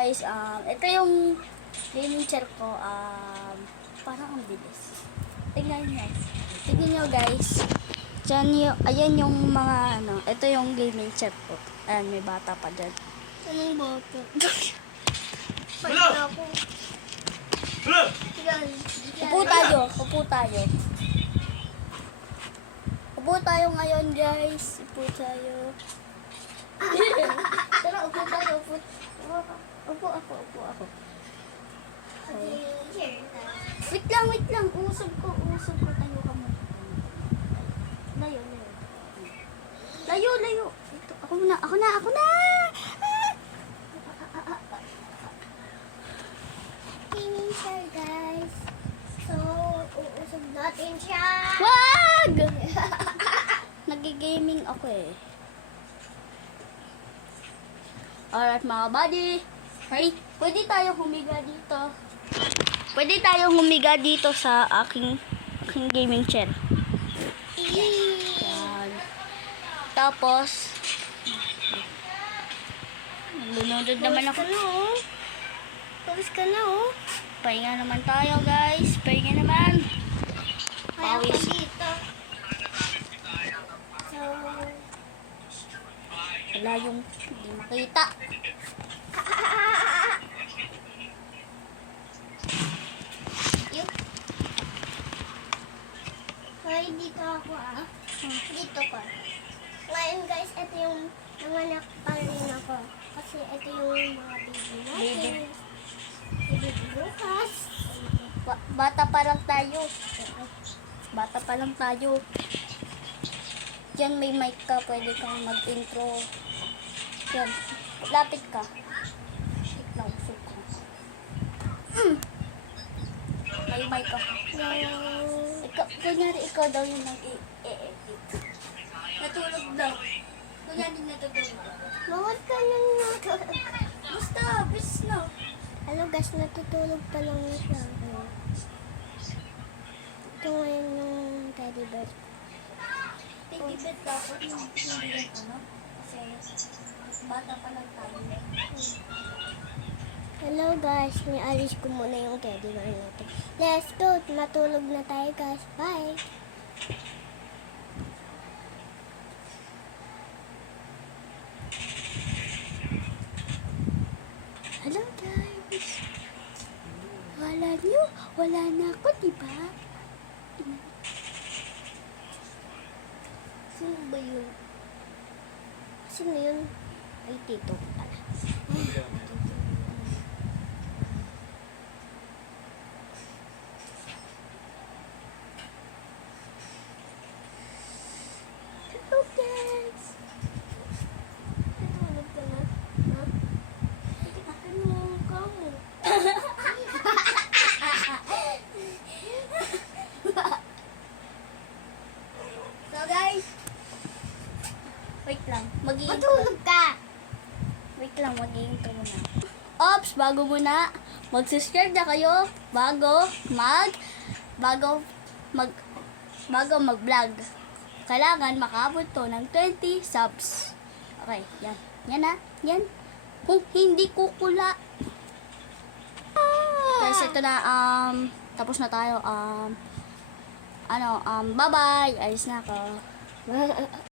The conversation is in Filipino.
guys, ito yung gaming chair ko. Parang ang bilis. Tingnan nyo. Tingnan nyo guys. Ayan yung mga ito yung gaming chair ko. Ayan, may bata pa dyan. Anong boto? Hello! Ako. Hello! Upo tayo. Upo tayo. Upo tayo ngayon guys. Upo tayo. Tara, upo tayo. Upo ako. Wait lang. Usog ko. Tayo ka muna. Layo. Ito, ako na. Gaming chair, guys. So, uusog natin siya. Wag! Nag-gaming ako eh. Alright mga buddy. Hey, pwede tayo humiga dito sa aking gaming chair. Yan. Tapos, lunodod naman ako. Pawis ka na, oh. Pahinga naman tayo guys. Pahinga naman. Kaya ko Pawis. dito. So, Wala yung hindi makita. Kaya dito ako, Dito ko. Ngayon, guys, ito yung nanganak pa rin ako. Kasi ito yung mga baby natin. Baby bukas. Bata pa lang tayo. Diyan may mic ka. Pwede kang mag-intro. Yan. Lapit ka. Wait lang, usog ko. May mic ka. Kunyari ikaw daw yung nag-i-edit. Natulog daw. Kunyari natutulog. Bawal ka lang natulog. Basta, bis na. Hello guys, natutulog pa lang siya. Ito ngayon yung teddy bear. Teddy bear dapat yung kasi bata pa lang tayo. Hello guys, nialis ko muna yung teddy bear natin. Let's go, matulog na tayo guys. Bye! Hello guys! Wala niyo? Wala na ako, diba? Sino ba yun? Sino yun? Ay, tito ko pala. Hello guys! Natulog ka na? Ha? Ano ka mo? So guys, wait lang, Matulog ka! mag-i-intro muna. Ops, bago mag-subscribe na kayo, bago mag-vlog. Kailangan makaabot to ng 20 subs. Okay, yan. Yan na, yan. Kung hindi kukula. Guys, ito na, tapos na tayo, bye-bye. Ayos na ako.